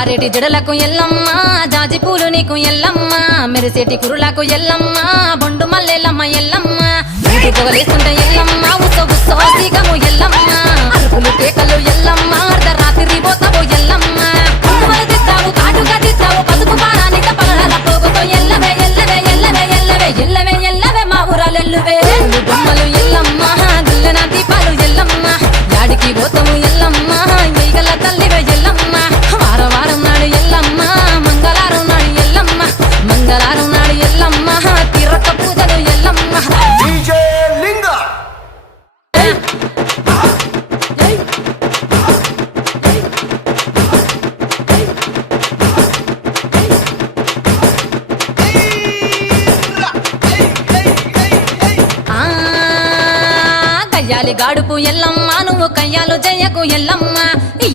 జారేటి జడలకు ఎల్లమ్మ జాజి పూలు నీకు ఎల్లమ్మ మెరిసేటి కురులకు ఎల్లమ్మ బొండు మల్లెలమ్మ ఎల్లమ్మ ఇంటి పొగలేస్తుంటే ఎల్లమ్మ ఉత్సవము ఎల్లమ్మ అరుపులు కేకలు ఎల్లమ్మ అర్ధరాత్రి పోతావు ఎల్లమ్మ పువ్వులు తిత్తావు కాటుగా తిత్తావు పసుపు పారానిక పగడాల పోగుతో ఎల్లవే ఎల్లవే ఎల్లవే ఎల్లవే ఎల్లవే ఎల్లవే మా ఊరాలెల్లువే బొమ్మలు ఎల్లమ్మ గుల్లెన దీపాలు ఎల్లమ్మ యాడికి పోతాము ఎల్లమ్మ ఈగల తల్లివే ఎల్లమ్మ వారం వారం నాడు ఎల్లమ్మ మంగళవారం నాడు ఎల్లమ్మ మంగళవారం నాడు ఎల్లమ్మ తిరక పూజలు ఎల్లమ్మ కయ్యాలి గాడుపు ఎల్లమ్మ నువ్వు కయ్యాలు జయ్యకు ఎల్లమ్మ